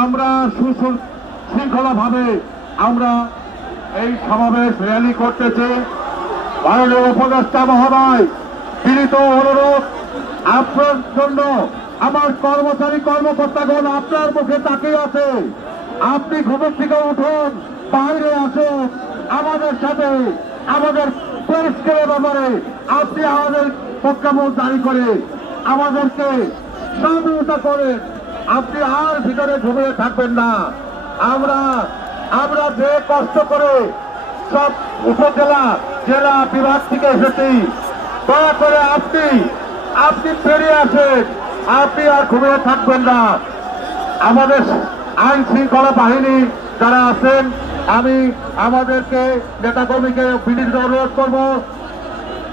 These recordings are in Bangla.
আমরা সুশৃঙ্খলাভাবে আমরা এই সমাবেশ র্যালি করতেছি। মাননীয় উপদেষ্টা মহোদয়, বিনীত অনুরোধ আপনার জন্য, আমার কর্মচারী কর্মকর্তাগণ আপনার মুখে তাকিয়ে আছে। আপনি ঘুমের থেকে উঠুন, বাইরে আসুন, আমাদের সাথে আমাদের পরিষ্কারের ব্যাপারে আপনি আমাদের প্রজ্ঞাপন জারি করে আমাদেরকে সহযোগিতা করেন। আপনি আর ভিতরে ঘুমিয়ে থাকবেন না। আমরা যে কষ্ট করে সব উপজেলা জেলা বিভাগ থেকে এসেছি, দয়া করে আপনি বেরিয়ে আসেন। আপনি আর ঘুমিয়ে থাকবেন না। আমাদের আইন শৃঙ্খলা বাহিনী যারা আছেন, আমি আমাদেরকে নেতাকর্মীকে বিনীত অনুরোধ করব,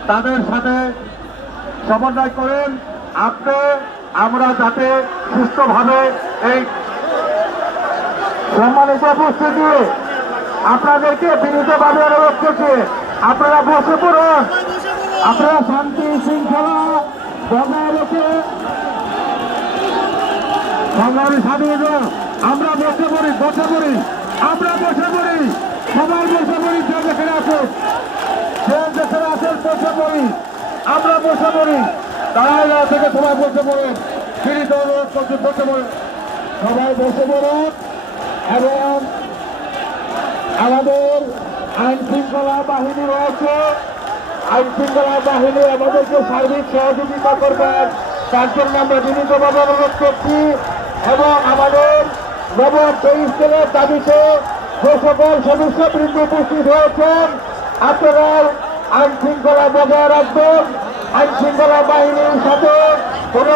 তাদের সাথে সমন্বয় করেন আমরা যাতে সুস্থভাবে এই সম্মানিত উপস্থিতি আপনাদেরকে বিনীতভাবে অনুরোধ করছি, আপনারা বসে পড়ুন। আপনারা শান্তি শৃঙ্খলা বজায় রেখে সংগ্রামী সাধুরা আমরা বসে পড়ি, আমরা বসে পড়ি, সবাই বসে পড়ি। যে যেখানে আসুন, বসে পড়ি, আমরা বসে পড়ি। দাঁড়ায় না থেকে সবাই বসে পড়েন। বিনীত অনুরোধ করছি, বসে পড়েন, সবাই বসে পড়ুন। এবং আমাদের আইন শৃঙ্খলা বাহিনী রয়েছে, আইন শৃঙ্খলা বাহিনী আমাদেরকে সার্বিক সহযোগিতা করবেন, তার জন্য আমরা বিনীতভাবে অনুরোধ করছি। এবং আমাদের নবম 23 জেলার দাবিতে যে সকল সদস্যবৃন্দ উপস্থিত হয়েছেন, আপনারা আইন শৃঙ্খলা বজায় রাখবেন। আইন শৃঙ্খলা বাহিনীর সাথে কোনো